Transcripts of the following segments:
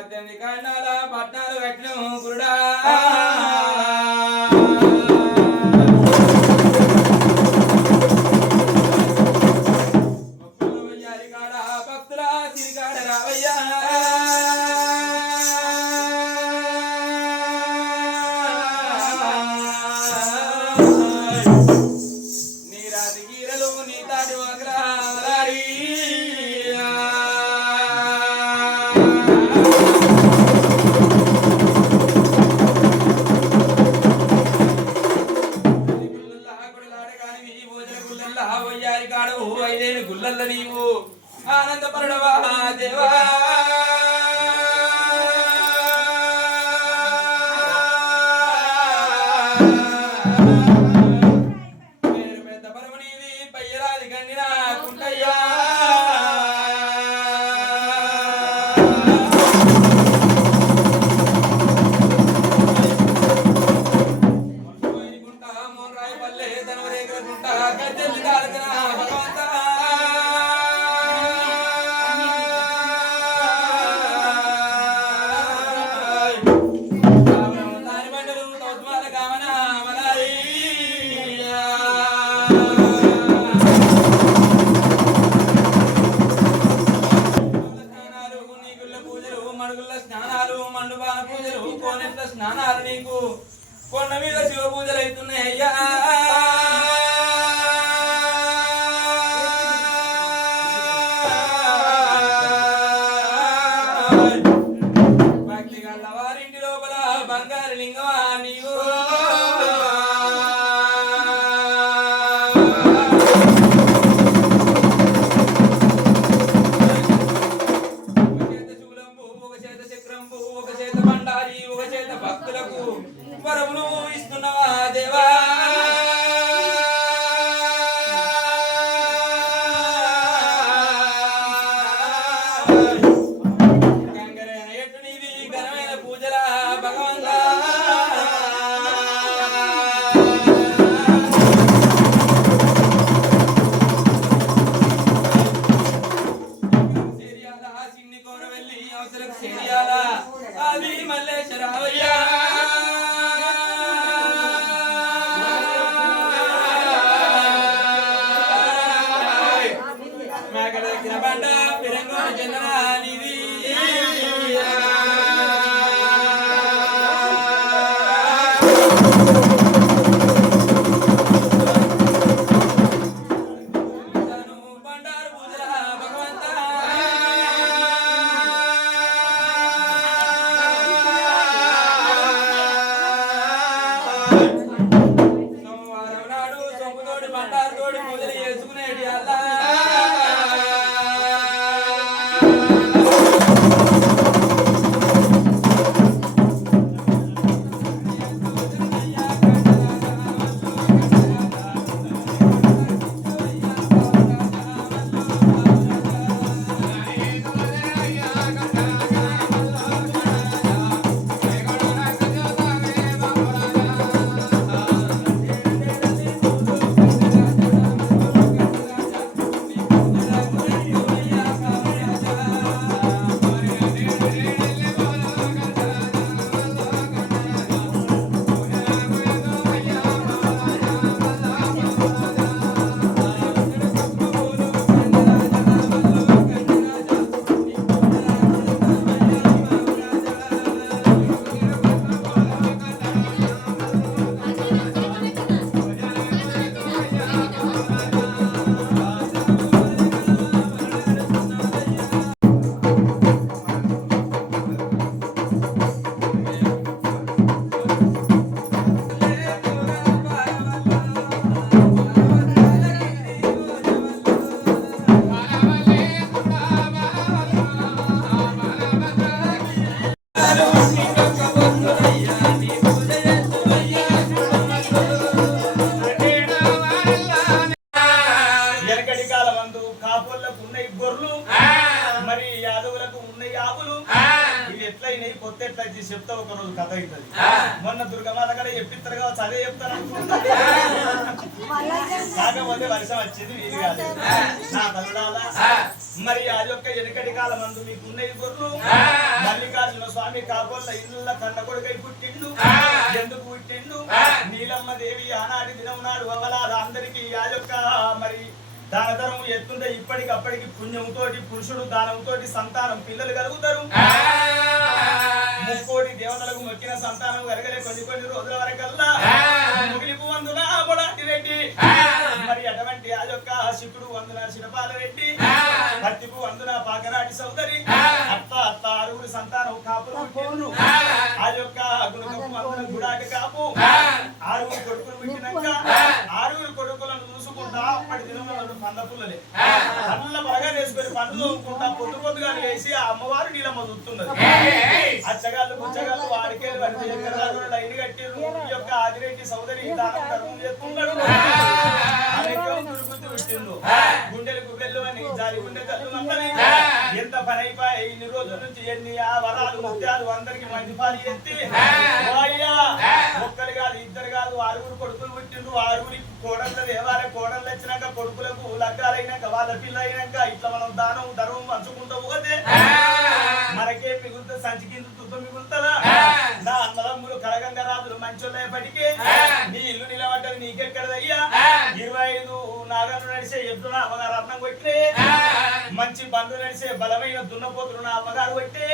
18 కన్నాల పట్నాలు కట్టిన గురుడా భక్తుల సిరికాడ రావయ్యా నీ రాతి గీరలు నీ తాటి వగ్రాలారి ఐదేని గుళ్ళల్ల నీవు ఆనందపరడవా దేవా పేరు పెద్ద పరమనీది పయ్యరాది గండిన కుంటయ్యా గుంట మోన్రాయి పల్లె ధనవరేకుల గుంట గద్దెల్లి కాలకన భగవంత మండుబాన పూజలు కోనెట్ల స్నానాలు నీకు కొండ మీద శివ పూజలు అవుతున్నాయి అయ్యా భక్తి గల్ల వారింటి లోపల బంగారు లింగమా నీవు భక్తులకు వరములు ఇస్తున్నవా దేవా గంగరైన ఎట్టు నీది ఘనమైన పూజల భగవంతా సిన్ని కోర వెళ్ళి అవసరం చేయాల అది మల్లేశ్వరావయ్యా మేకల దగ్గర బండ పిరంగోణ జనన నిధి బండారు పూజల భగవంతా సోమవారం నాడు సొమ్ముతోటి బండారుతోటి పూజలు చేసుకునేటి అల్లా చెప్తా ఒక రోజు కథ అవుతుంది. మొన్న దుర్గమాత కూడా చెప్పిస్తారు కావచ్చు, అదే చెప్తాను కాకపోతే వర్షం వచ్చింది వీలు కాదు నా తమిళాల. మరి అది యొక్క వెనుకటి కాలం మందు మీకున్నవి గొర్రెలు మల్లికార్జున స్వామి కాపోళ్ళ ఇళ్ళ కన్న కొడుకై పుట్టిండు ఎందుకు పుట్టిండు నీలమ్మ దేవి ఆనాటి దినం నాడు అవలాద అందరికి ఆ యొక్క మరి దానధరం ఎత్తుంటే ఇప్పటికప్పటికి పుణ్యంతోటి పురుషుడు దానంతోటి సంతానం పిల్లలు కలుగుతారు ముక్కోటి దేవతలకు మొక్కిన సంతానం కలగలే కొన్ని రోజుల వరకల్లా ముగిలిపు వందున బొడాటి రెడ్డి మరి అటువంటి ఆ యొక్క శికుడు వందున శినపాల రెడ్డి పత్తిపు వందున పాకరాటి సౌదరి అత్త ఆరుగురు సంతానం కాపులు పుట్టిండ్రు ఆ యొక్క గుణకపు వందున గుడాకి కాపు ఆరుగురు కొడుకులు పుట్టినాక ఆరుగురు కొడుకులను చూసుకుంటా అప్పటి దినంలో పండ్ల పుల్లలే పండ్ల బాగా వేసుకొని పండ్లు తోముకుంటా పొద్దుగా వేసి ఆ అమ్మవారు నీలమ్మ చూస్తున్నది అచ్చగాళ్ళు పుచ్చగాళ్ళు వాడికెళ్ళి వాడి లైన్ కట్టిరు ఈ యొక్క ఆదిరెడ్డి సోదరి దానం ధర్మం చేస్తున్నాడు గుండెలు గుబెళ్ళు అని జారి గుండె తల్లు అన్నది ఎంత పని అయిపోయి ఇన్ని రోజుల నుంచి ఎన్ని ఆ వరాలు ముత్యాలు అందరికి మంది పాలు ఎత్తి ఒక్కరు కాదు ఇద్దరు కాదు ఆరుగురు కొడుకులు పుట్టిండ్రు ఆరుగురి కోడళ్ళ దేవాలయ కోడళ్ళు వచ్చినాక కొడుకులకు లగ్గాలైనాక వాళ్ళ పిల్ల అయినాక ఇట్లా మనం దానం ధర్మం పంచుకుంటూ పోతే మనకే మిగులుతుంది సంచి కింద తుత్తం మిగులుతుందా నా అన్నదమ్ములు కలగంగ రాజులు మంచోళ్ళేపటికి నీ ఇల్లు నిలబడ్డది నీకెక్కడదయ్యా 25 నాగలు నడిచే ఎద్దున అమ్మగారు రత్నం కొట్టే మంచి బండ్లు నడిచే బలమైన దున్నపోతులు నా అమ్మగారు కొట్టే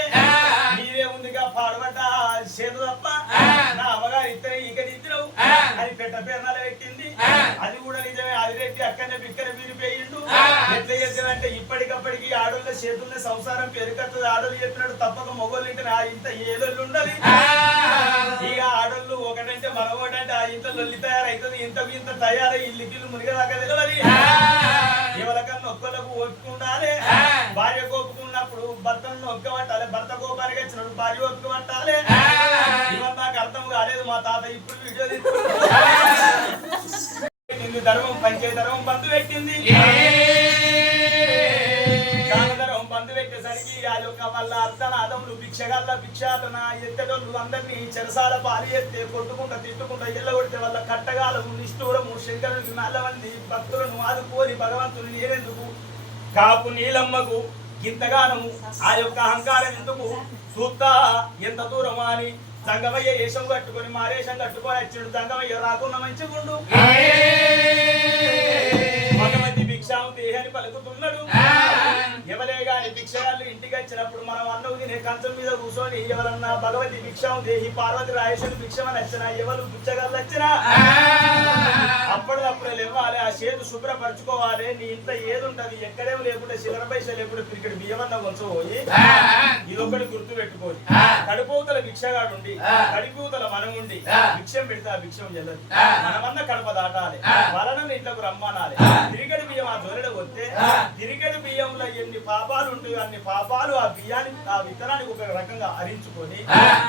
నీరే ఉందిగా పాడబడ్డ చేదు తప్ప నా అమ్మగారు ఇద్దరు ఇక ఇద్దరు అని పెట్ట పేరునాలు పెట్టింది అది కూడా నిజమే ఆదిరెడ్డి అక్కడనే బిక్కన వీరిపోయిండు ఎట్లా చేద్దామంటే ఇప్పటికప్పటికి ఆడోళ్ళ చేతుల్లో సంసారం పెరుగత్తది ఆడోళ్ళు చెప్పినట్టు తప్పక మొగోళ్ళు ఇంటే ఆ ఇంత ఏదోళ్ళు ఉండాలి ఇక ఆడోళ్ళు ఒకటంటే మరొకటంటే ఆ ఇంత లొల్లి తయారైతుంది ఇంత తయారై ఇల్లు మునిగదాకా తెలియదు ఎవరికన్నా ఒక్కలకు ఒప్పుకుండాలి భార్య కోపుకున్నప్పుడు భర్తను ఒప్పుకోబట్టాలి భర్త కోపానికి వచ్చినప్పుడు భార్య ఒప్పుకోబట్టాలి ఇవన్నీ నాకు అర్థం కాలేదు మా తాత ఇప్పుడు వీడియో తీసుకుంది ధర్మం పంచాయతీ ధర్మం బంధు పెట్టింది దానధర్మం బంధు పెట్టేసరికి ఆ యొక్క వాళ్ళ అర్ధనాదములు భిక్షగాళ్ళ భిక్షాటన ఎత్తడోళ్ళు అందరినీ చెరసాల పాలి ఎత్తే కొట్టుకుంటా తిట్టుకుంటా ఎల్లగొడితే వాళ్ళ కట్టగాలము నిష్ఠూరము శంకరునికి 4 మంది భక్తులను ఆదుకోని భగవంతుని నేరెందుకు కాపు నీలమ్మకు గింతగానము ఆ యొక్క అహంకారం ఎందుకు చూస్తా ఎంత దూరమా అని సంగమయ్య వేషం కట్టుకొని మారేషం కట్టుకొని వచ్చిండు సంగమయ్య రాకున్న మంచిగుండు భగవతి భిక్షాం దేహాన్ని పలుకుతున్నాడు ఎవరే గాని భిక్షగాళ్ళు ఇంటికి వచ్చినప్పుడు మనం అన్నం తినే కంచం మీద కూర్చొని ఎవరన్నా భగవతి భిక్షాం దేహి పార్వతి రాయేశ్వరి భిక్షమని వచ్చినా ఎవరు భిక్షగాళ్ళు వచ్చినా అప్పటిదప్పుడే లేవాలి ఆ చేతు శుభ్రపరచుకోవాలి నీ ఇంత ఏది ఉంటది ఎక్కడేమో లేకుంటే చిల్లర పైసలు లేకుంటే క్రికెట్ బియ్యమన్నా కొంచపోయి ఇదొకటి గుర్తు పెట్టుకోని కడుపూతల భిక్షగాడు ఉండి కడిపూతల మనం ఉండి భిక్షం పెడితే ఆ భిక్షం చెల్లదు మనమన్న కడప దాటాలి వలన ఇంట్లోకి రమ్మనాలి తిరిగడి బియ్యం ఆ దొరడ వస్తే తిరిగడి బియ్యంలో ఎన్ని పాపాలు ఉంటాయో అన్ని పాపాలు ఆ బియ్యాన్ని ఆ విత్తనానికి ఒక రకంగా హరించుకొని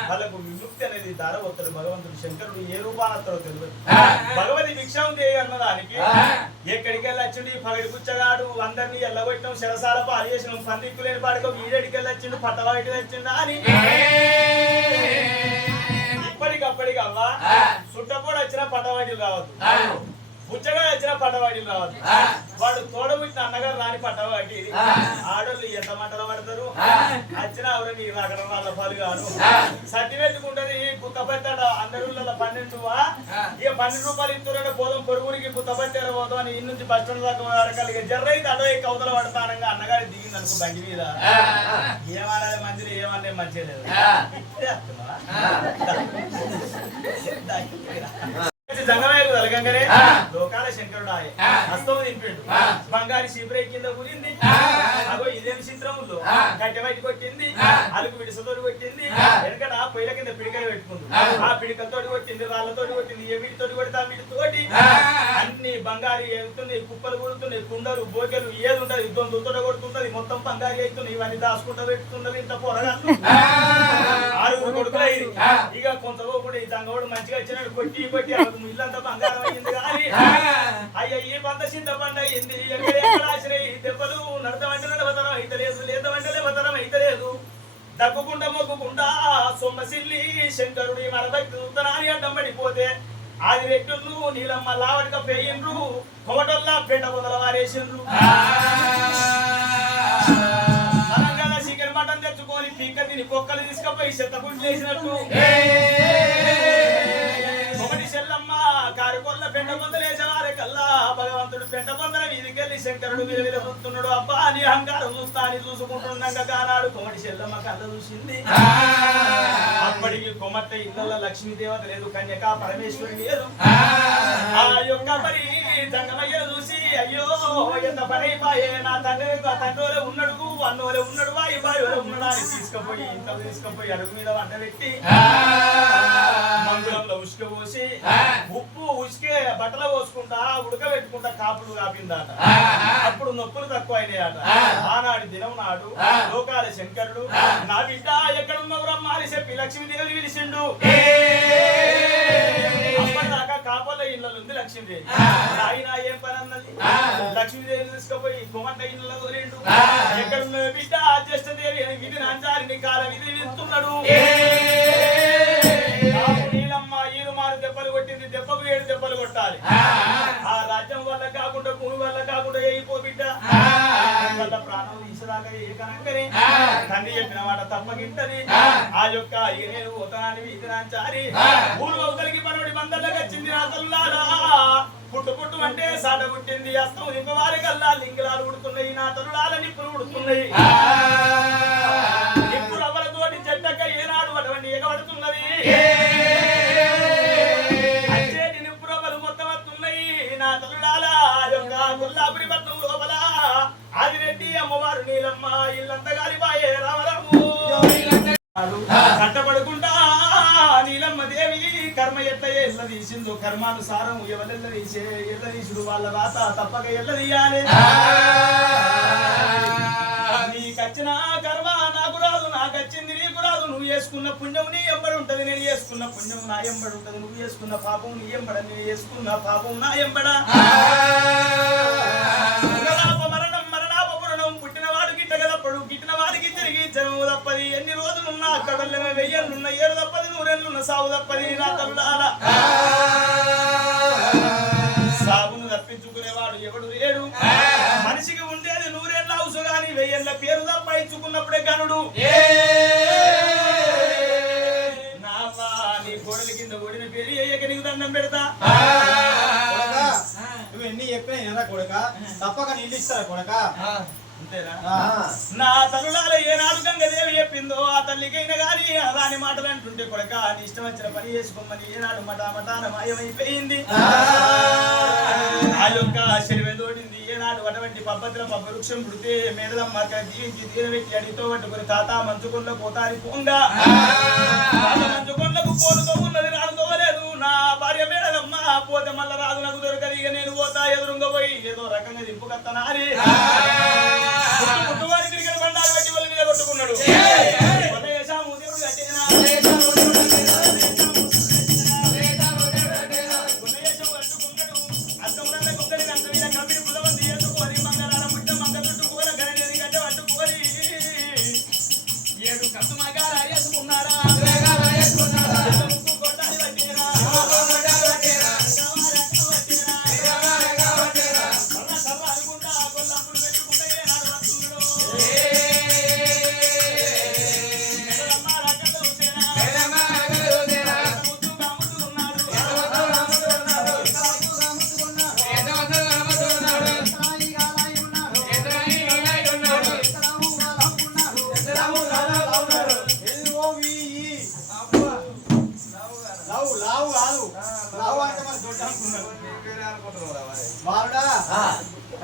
వాళ్ళకు విముక్తి అనేది దారవస్తాడు భగవంతుడు శంకరుడు ఏ రూపానస్తాడో తెలియదు భగవతి భిక్షం దేవి అన్నదానికి ఎక్కడికి వెళ్ళొచ్చిండు పగడి పుచ్చగాడు అందరినీ ఎల్లగొట్టినాం శరసాల పాలు చేసినాం పందిక్కులేని పాడుకో వీడెడికి వెళ్ళొచ్చిండు పట్టవాటి వచ్చిండు అని ఇప్పటికప్పటికి అవ్వ చుట్టపోడు వచ్చిన పట్టవాటిలు రావద్దు పుచ్చగా వచ్చిన పట్టవాటిలు రావద్దు వాడు తోడబుట్టిన అన్నగారు రాని పట్టవాటి ఆడోళ్ళు ఎంత మంటలు పడతారు వచ్చిన ఎవరు నీ అక్కడ వాళ్ళ పాలు కాదు సర్ది పెట్టుకుంటది గుత్త పెట్టాడ అందరి 12 ఇక 12 రూపాయలు ఇస్తున్నాడు పోదాం పొరుగురికి గుత్త పెట్టారు పోతాం అని ఇన్ని నుంచి బస్ స్టాండ్ దాకా రకాలుగా జర్రైతే అడో కౌతల పడతానంగా అన్నగారి దిగింది అనుకో బండి మీద ఏమనాలి మంచిది ఏమన్నా మంచిగా లేదు జంగమయ్యకు తలగంగానే లోకాల శంకరుడు ఆయన హస్తం దింపిండు బంగారు శిబిరై కింద కూలింది అగో ఇదేం చిత్రములో గడ్డ బయట కొట్టింది అలుగు విడిసతోటి కొట్టింది వెనకట పొయ్యిల కింద పిడికలు పెట్టుకుంది ఆ పిడికలతోటి కొట్టింది రాళ్లతోటి కొట్టింది ఏ వీటితోటి కొడితే ఆ వీటితోటి అన్ని బంగారు ఎగుతున్నాయి కుప్పలు కొడుతున్నాయి కుండలు బోకెలు ఏది ఉంటది దొందుతో కొడుతుంటది మొత్తం బంగారు అవుతున్నాయి ఇవన్నీ దాచుకుంటూ పెట్టుకున్నది ఇంత పొరగాళ్ళు 6 కొడుకులు అయింది ఇక కొంత కూడా ఈ దంగోడు మంచిగా వచ్చినాడు కొట్టి ఇల్లంతా బంగారం అయింది కానీ అయ్య ఈ పంత చింతపండు అయింది ఎక్కడ ఆశ్రయి దెబ్బలు నడతమంటే నడవతరం అయితే లేదు లేదమంటే లేవతరం అయితే లేదు దగ్గుకుంటా మొక్కుకుంటా సొమ్మసిల్లి శంకరుడి మరభక్తి ఉత్తరాన్ని అడ్డం పడిపోతే ఆది రెడ్డులు నీలమ్మ లావడిగా పెయ్యిండ్రు కోటల్లా పెండ బొదల వారేసిండ్రు తెలంగాణ చికెన్ మటన్ తెచ్చుకొని పీక మందిని పొక్కలు తీసుకపోయి చెత్తకుండి చేసినట్టు ఒకటి చెల్లమ్మ కారుకొల్ల పెంట పొందలేసేవారే కల్లా భగవంతుడు పెంట పొందల వీధికెళ్ళి శంకరుడు విలువిల చూస్తున్నాడు. అబ్బా అని అహంకారం చూస్తా అని చూసుకుంటుండగా కానాడు కొమటి చెల్లమ్మ కళ్ళ చూసింది. అప్పటికి కొమట్ట ఇళ్ళ లక్ష్మీదేవత లేదు, కన్యక పరమేశ్వరి లేదు. ఆ యొక్క మరి జంగమయ్య చూసి అయ్యో ఎంత పని అయిపోయే, నా తండ్రి ఉన్నాడు అన్నోలే ఉన్నాడు వాయి బాయోలే ఉన్నాడు అని తీసుకుపోయి ఇంట్లో తీసుకుపోయి అడుగు మీద వంట పెట్టి మంగుళంలో ఉసుక పోసి ఉప్పు ఉసుకే బట్టలు పోసుకుంటా ఉడకబెట్టుకుంటా కాపులు కాపిందాట. అప్పుడు నొప్పులు తక్కువ అయినాయట. ఆనాడు దినం నాడు లోకాల శంకరుడు నా బిడ్డ ఎక్కడున్నవరా మారి చెప్పి లక్ష్మీదేవి పిలిచిండు. అప్పటిదాకా కాపల ఇళ్ళ ఉంది లక్ష్మీదేవి. ఆయన ఏం పని అన్నది, లక్ష్మీదేవిని తీసుకుపోయి కొమట్ట ఇళ్ళ తోలిండు. ఎక్కడున్న బిడ్డ జ్యేష్ఠదేవి అని విధి నాంచారిని కాల విధి విస్తున్నాడు. నీలమ్మ ఈరు మారు దెబ్బలు కొట్టింది, దెబ్బకు 7 దెబ్బలు కొట్టాలి. ఆ రాజ్యం వల్ల కాకుండా భూమి వల్ల కాకుండా అయిపో బిడ్డ వల్ల ప్రాణం తీసేదాకా ఏకనంకని తండ్రి చెప్పిన మాట తప్పకింటది. ఆ యొక్క నేను ఉతనాన్ని వీధి నాంచారి ఊరు అవతలికి పనుడి బందర్లకు వచ్చింది. నా తల్లారా పుట్టు పుట్టు అంటే సాట పుట్టింది. అస్తం నింపవారి కల్లా లింగలాలు ఉడుతున్నాయి, నా తల్లులాల నిప్పులు ఉడుతున్నాయి. నిప్పు రవ్వలతోటి చెట్టక ఏనాడు అటువంటి ఎగబడుతున్నది. అచ్చేటి నిప్పు రవ్వలు మొత్తం వస్తున్నాయి. నా తల్లులాల యొక్క కొల్లాపురి పట్నం లోపల ఆదిరెడ్డి అమ్మవారు నీలమ్మ ఇల్లంతా గాలిపాయే రామరాము కట్టబడుకుంటా నీలమ్మ దేవి కర్మ ఎట్ల ఎల్ల తీసిందో కర్మానుసారం ఎవరెల్ల తీసే ఎల్ల తీసుడు వాళ్ళ రాత తప్పక ఎల్ల తీయాలి. నీకచ్చిన కర్మ నాకు రాదు, నాకు వచ్చింది నీకు రాదు. నువ్వు చేసుకున్న పుణ్యం నీ ఎంబడి ఉంటది, నేను చేసుకున్న పుణ్యం నా ఎంబడి ఉంటది. నువ్వు చేసుకున్న పాపం నీ ఎంబడ, నేను చేసుకున్న పాపం నా ఎంబడ. పుట్టినవాడు గిట్టగలప్పుడు గిట్టిన వాడికి తిరిగి జన్మ తప్పది. ఎన్ని రోజులున్నా అక్కడ 1000 ఏళ్ళున్న 7 తప్పది, 100 ఏళ్ళున్న సాగు తప్పది. నా తల్లాల సాగును తప్పించుకునేవాడు ఎవడు లేడు. మనిషికి ఉండేది 100 ఏళ్ళ హౌసు గాని 1000 ఏళ్ళ పేరు తప్ప ఇచ్చుకున్నప్పుడే గనుడు. నావా నీ కోడలి కింద ఓడిన పేరు అయ్యక నీకు దండం పెడతా. నువ్వు ఎన్ని చెప్పినా కొడక తప్పక నీళ్ళు ఇస్తారా కొడక. నా తల్లులాల ఏనాడు గంగదేవి చెప్పిందో ఆ తల్లికైనా గాని రాని మాటలు అంటుంటే కొడక నీ ఇష్టం వచ్చిన పని చేసుకోమని ఏనాడు మటామటాన మాయమైపోయింది. ఆ యొక్క శరీరం తోడింది. ఏనాడు అటువంటి పద్ధతిలో పబ్బ వృక్షం పుడితే మేడదమ్మ దీనికి దీనబెట్టి అడితో పట్టుకుని తాత మంచుకొండ పోతారి పోంగా మంచుకొండకు పోలుతో ఉన్నది రానుకోవలేదు. నా భార్య మేడదమ్మ పోతే మళ్ళా రాదు నాకు దొరకదు. ఇక నేను పోతా ఎదురుగా పోయి ఏదో రకంగా దింపుకత్తనారి పుట్టువారి తిరిగిన బండారు పెట్టి వాళ్ళ మీద కొట్టుకున్నాడు.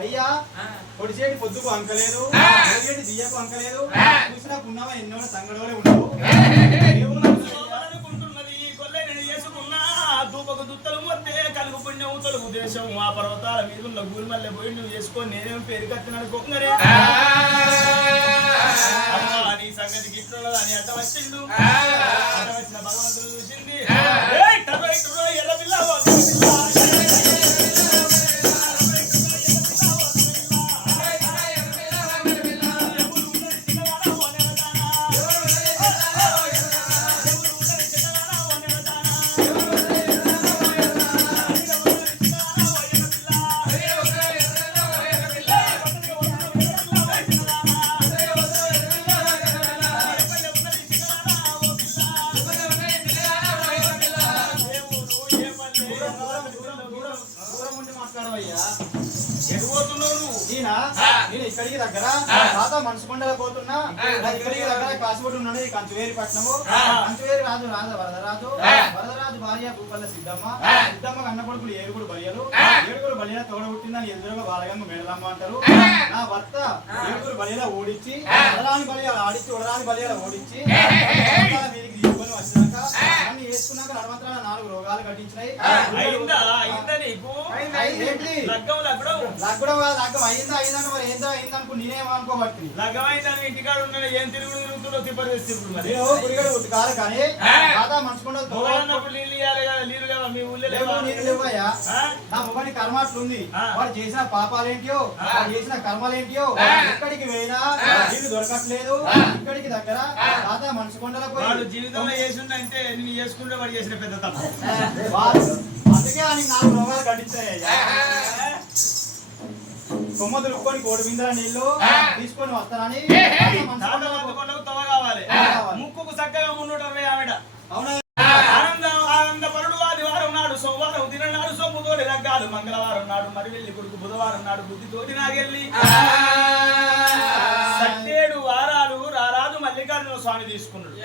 అయ్యా పొడిచేటి పొద్దుకు అంకలేదు, దియ్యకు అంకలేదు. చూసినా పున్నమా ఎన్నో సంగడోలే ఉండవు. దూపకు దుత్తలు మొత్తే కలుగు పుణ్యం తొలుగు దేశం. ఆ పర్వతాల మీద ఉన్న గూల్మల్లె పోయి నువ్వు చేసుకొని నేనేం పేరు కట్టినాడు గొంగరే నీ సంగతి గిట్లున్నది అని అడ్డ వచ్చిండు. అడ్డ వచ్చిన భగవంతుడు చూసింది ఎర్ర పిల్ల ఇక్కడికి దగ్గర తాత మనసుకొండల పోతున్నా ఇక్కడికి దగ్గర కాసిపొట్టు ఉన్నది కంచువేరి పట్నము కంచువేరి రాజు వరదరాజు భార్య భూపల్ల సిద్ధమ్మ కన్న కొడుకులు ఏడుగురు బలియలు బలియల తోడ పుట్టిందని ఎదురుగా బాలగంగ మేడలమ్మ అంటారు. నా భర్త ఏడుగురు బలియల ఓడించి వడరాని బలియాల ఆడించి వడరాని బలియాల ఓడించి మీదికి తీసుకొని వచ్చినాక అన్ని వేసుకున్నాక నడమంత్రాల 4 రోగాలు కట్టించినాయి. లగ్గడం అయిందంటే మరి ఏందో అయిందనుకో నేనేమనుకోబట్టి లగ్గమైందని ఇంటికాడ ఉన్న ఏం తిరుగుడు తిరుగుతుండో తిప్పేస్తున్నారు. మరి గుడిగడ కాదు కానీ బాగా మనసుకుండా నీళ్ళు ఇవ్వాలి కదా, నీళ్ళు లేవా మీ ఊళ్ళో? నీళ్ళు లేవయ్యా. నా మొగని కర్మాట్లుంది. వాడు చేసిన పాపాలేంటియో వాడు చేసిన కర్మలేంటియో ఎక్కడికి పోయినా నీళ్ళు దొరకట్లేదు. ఇక్కడికి దగ్గర తాత మనసుకొండలకు వాడు జీవితంలో చేసిందంటే నువ్వు చేసుకుంటే వాడు చేసిన పెద్ద తప్ప. అందుకే అని 4 రోగాలు కట్టించాయ్యా. కొమ్మ దులుపుకొని కోడి బిందెల నీళ్లు తీసుకొని వస్తానని తవ కావాలి. ముక్కుకు చక్కగా 320 ఆవిడ. అవునా? ఆనందపరుడు ఆదివారం నాడు, సోమవారం దిననాడు సొమ్ముతోటి రగ్గాలు, మంగళవారం నాడు మరి వెళ్ళి కొడుకు, బుధవారం నాడు బుద్ధితోటి నాగెళ్ళి 7 వారాలు రారాజు మల్లికార్జున స్వామి తీసుకున్నాడు.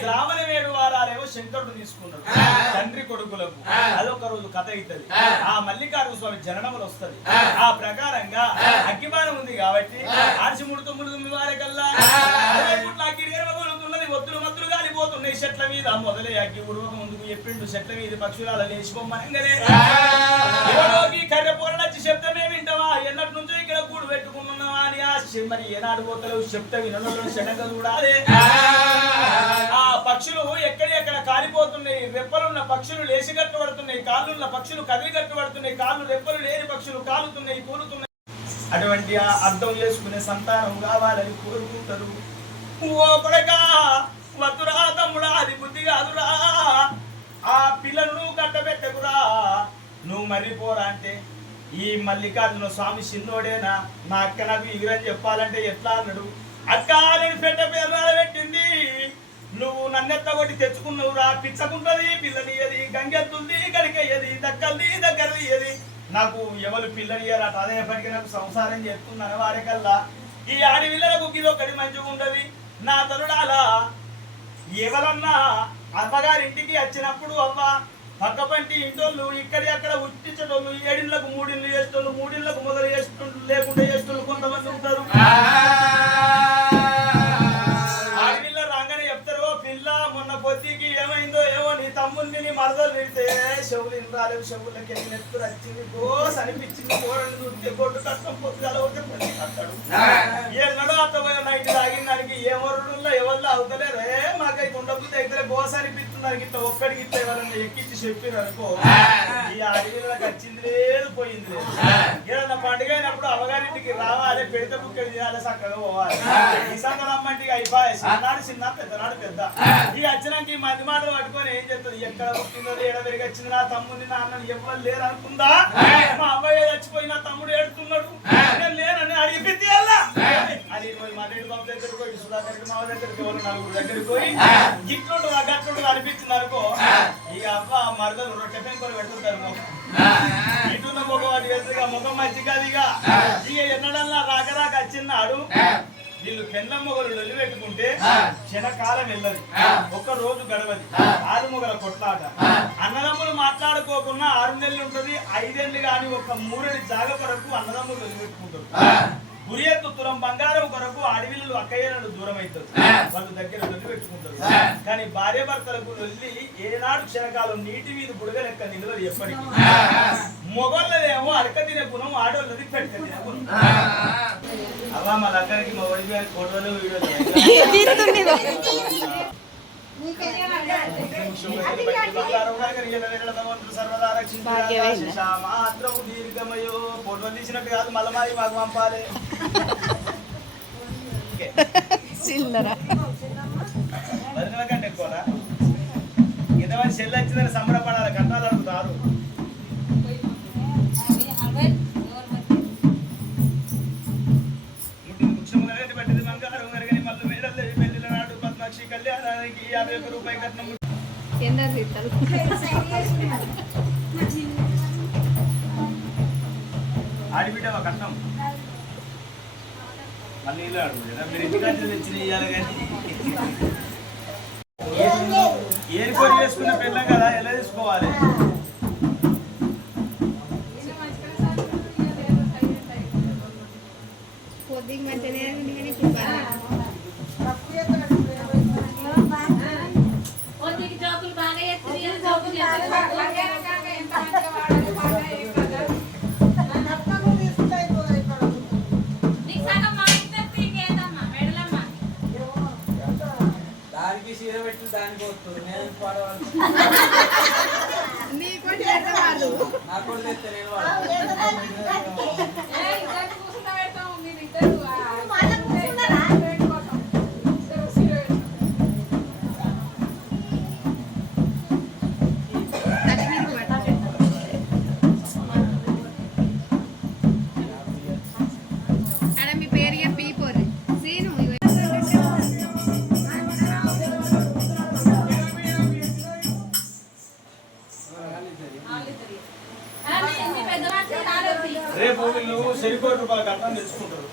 శ్రావణ 7 వారాలేమో శంకరుడు తీసుకున్నాడు. తండ్రి కొడుకులకు అదొక రోజు కథ అవుతుంది. ఆ మల్లికార్జున స్వామి జననములు వస్తది. ఆ ప్రకారంగా అగ్గిబాణం ఉంది కాబట్టి 6 వారికల్లా ఒత్తులు మత్తులు గాలిపోతున్నాయి. చెట్ల మీద మొదలై అగ్గి ఉడవక ముందుకు చెప్పిండు. చెట్ల మీద పక్షులాల లేచిపోమ్మనంగానే కర్రె పొరలచ్చి శబ్దమే వింటావా, ఎన్నటి నుంచో ఇక్కడ కూడు పెట్టుకున్నావా అని మరి ఏనాడు పోతలేవు చెప్తే వినడంలో చెడక చూడాలి. ఆ పక్షులు ఎక్కడెక్కడ కాలిపోతున్నాయి. రెప్పలున్న పక్షులు లేచి కట్టుబడుతున్నాయి, కాళ్ళున్న పక్షులు కదిలి కట్టుబడుతున్నాయి, కాళ్ళు రెప్పలు లేని పక్షులు కాలుతున్నాయి, కూలుతున్నాయి. అటువంటి అర్థం చేసుకునే సంతానం కావాలని కోరుకుంటారు. ఓ కొడకా వద్దురా తమ్ముడా, అది బుద్ధి కాదురా, ఆ పిల్లలు నువ్వు కట్టబెట్టకురా, నువ్వు మర్రిపోరా అంటే ఈ మల్లికార్జున స్వామి చిన్నోడేనా, నా అక్క నాకు ఎగిరని చెప్పాలంటే ఎట్లా అన్నాడు. అక్క నేను పెట్ట పేరు పెట్టింది, నువ్వు నన్నెత్తగొట్టి తెచ్చుకున్నావురా, పిచ్చకుంటది పిల్లనియది, గంగెత్తుంది గడికయ్యది, దక్కల్ది దగ్గరది, నాకు ఎవరు పిల్లనియరట. అదేపటికి నాకు సంసారం చేస్తున్నాను వారికల్లా ఈ ఆడవిళ్ళకు ఇదొకటి మంచిగా ఉండదు. నా తరుడాల ఎవరన్నా అమ్మగారింటికి వచ్చినప్పుడు అవ్వ పక్కపంటి ఇంటోళ్ళు ఇక్కడి అక్కడ ఉట్టించటోళ్ళు 7 ఇళ్ళకు 3 ఇళ్ళు చేస్తోళ్ళు, 3 ఇళ్ళకు మొదలు చేస్తోళ్ళు, లేకుండా చేస్తోళ్ళు కొంతమంది ఉంటారు. ఆడవిళ్ళ రాగానే చెప్తారు, పిల్ల మొన్న పొద్దుకి ఏమైందో ఏమో నీ తమ్ముడిని నీ మరదలు పెడితే చెవులు రాలేవు, చెవులకి నెత్తురు వచ్చింది, గోస్ అనిపించింది, కూరలు చూస్తే బొడ్డు కష్టం పొద్దుగాల పోతే పొద్దు కట్టాడు. ఎన్నడో అత్తమైన నైట్ తాగిన దానికి ఏమరుడుల్లో ఎవరిలో అవుతలేరే, మాకైతే ఉండబుద్ధి అయితే గోస్ అనిపిస్తుంది దానికి. ఇట్లా ఒక్కడికి ఇట్లా ఎవరన్నా ఎక్కించి చెప్పారు అనుకో, ఈ అడవిలోకి వచ్చింది లేదు పోయింది లేదు. ఏదన్నా పండుగ అయినప్పుడు అమ్మగారింటికి రావాలి, పెడితే బుక్కడి తినాలి, చక్కగా పోవాలి. ఈ సంగతి అయిపోయాయి, చిన్ననాడు చిన్న పెద్దనాడు పెద్ద. ఈ వచ్చినాక ఈ మంది మాటలు పట్టుకొని ఏం చెప్తుంది, ఎక్కడ పుట్టిందో ఏడ పెరిగి వచ్చింది, నా తమ్ముడిని నా అన్నని ఎవరు లేరు అనుకుందా, మా అబ్బాయి చచ్చిపోయి నా తమ్ముడు ఏడుతున్నాడు, నేను లేనని అడిగిపోతే అది పోయి మా రెడ్డి బాబు దగ్గరికి పోయి, సుధాకర్కి మా దగ్గరికి, ఎవరు 4 దగ్గరికి పోయి గిట్లుంటుంది ఆ గట్లుంటుంది అనిపించింది అనుకో, ఈ అబ్బా మరదలు రొట్టె పెంకొని పెట్టుకుంటారు. ఇటున్న మొగవాడు వెళ్తుగా ముఖం మంచిగా ఇక ఎన్నడల్లా రాక వచ్చిన్నాడు. వీళ్ళు పెళ్ళ మొగలు లొల్లి పెట్టుకుంటే క్షణకాలం వెళ్ళదు, ఒక్క రోజు గడవది. 6 మొగల కొట్లాట. అన్నదమ్ములు మాట్లాడుకోకుండా 6 నెలలు ఉంటది, 5 ఏళ్ళు కానీ ఒక 3 ఏళ్ళ జాగ కొరకు అన్నదమ్ములు లొల్లి పెట్టుకుంటారు. గురి ఎత్తు తులం బంగారం కొరకు అడవిలు అక్కయ్యలు దూరం అవుతారు, వాళ్ళు దగ్గర లొల్లి పెట్టుకుంటారు. కానీ భార్య భర్తలకు లొల్లి ఏనాడు క్షణకాలం నీటి మీద బుడగ లెక్క నిలవదు ఎప్పటికీ. మొగోళ్ళదేమో అడక తినే గుణం, ఆడోళ్ళది పెట్ట తినే గుణం. అవ్వ మా దగ్గరికి మా ఒడి ఫోటోలు వీడియోలు దీర్ఘమయో ఫోటోలు తీసినట్టు కాదు, మళ్ళీ మరి మాకు పంపాలి. కంటే ఎక్కువ ఇంతమంది చెల్లి వచ్చిందని సంబరపడాలి, కట్నాలు అడుగుతారు. పట్టింది బంగారం కరగని మళ్ళీ మేడల్లి పెళ్లిల నాడు పద్మాక్షి కళ్యాణానికి 51 రూపాయలు కట్నం. ఆడిబిడ్డవా కట్నం మళ్ళీ ఇలా అడుగుతారా మీరు ఇంటికంటే తెచ్చిన ఇయ్యాలి కానీ ఏర్పాటు చేసుకున్న పిల్లం కదా ఎలా తీసుకోవాలి కొద్దిగా మంచిగానే ఉంది కానీ ఇప్పుడు జోకులు బాగా ఎత్తున్నారు నీకు సగం మా ఇంటి ఏదమ్మా మెడలమ్మా దానికి చీర పెట్టి దానికి వస్తుంది నేను పాడవాలి నీకు వాళ్ళు నాకు కూడా తెస్తే నేను వాడతాను. అక్కడ మీ పేరు చెప్పి పోరు సీను పెద్ద మనిషి రాలేదు రేపు వీళ్ళు సరికోటి రూపాయలు కట్టడం తెచ్చుకుంటారు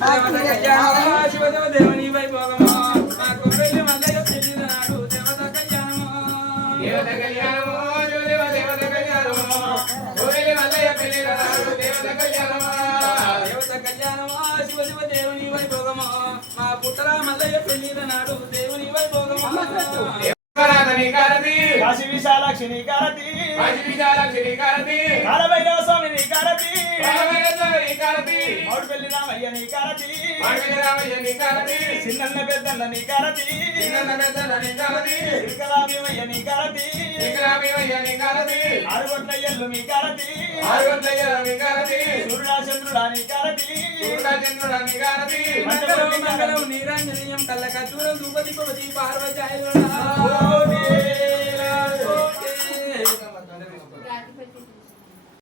దేవత కళ్యాణమా శివదేవ దేవుని వైభోగమా మా కొబ్బరి మల్లయ్య పెళ్లి నాడు దేవత కళ్యాణమా దేవత కళ్యాణమో దేవ దేవత కళ్యాణమో కోయిల మల్లయ్య పెళ్లి నాడు దేవత కళ్యాణమా దేవత కళ్యాణమా శివదేవ దేవుని వైభోగమా మా పుట్టర మల్లయ్య పెళ్లి నాడు దేవుని వైభోగమా దేవరాధని కారతి కాశీ విశాలాక్షి నీ కారతి కాశీ విశాలాక్షి కారతి కాలభైరవ స్వామి నీ కారతి కాలభైరవి కారతి మౌడిపల్లి రామయ్య నీ కారతి మాడిపల్లి రామయ్య నీ కారతి చిన్నన్న పెద్దన్న నీ కారతి చిన్న పెద్దల నీ కారతి ఇరుకలాభీమయ్య నీ కారతి విక్రామయ్య నీ కారతి ఆరుగొట్ల ఎల్లు నీ కారతి ఆరుగొందయ్య నీ కారతి సూర్యుడా చంద్రుడా నీ కారతి సూర్యచంద్రుడ నీ కారతి మంగళం మంగళం నీరాంజనీయం కళ్ళ కచ్చూరం ధూపది కొవది పార్వజాయలుడా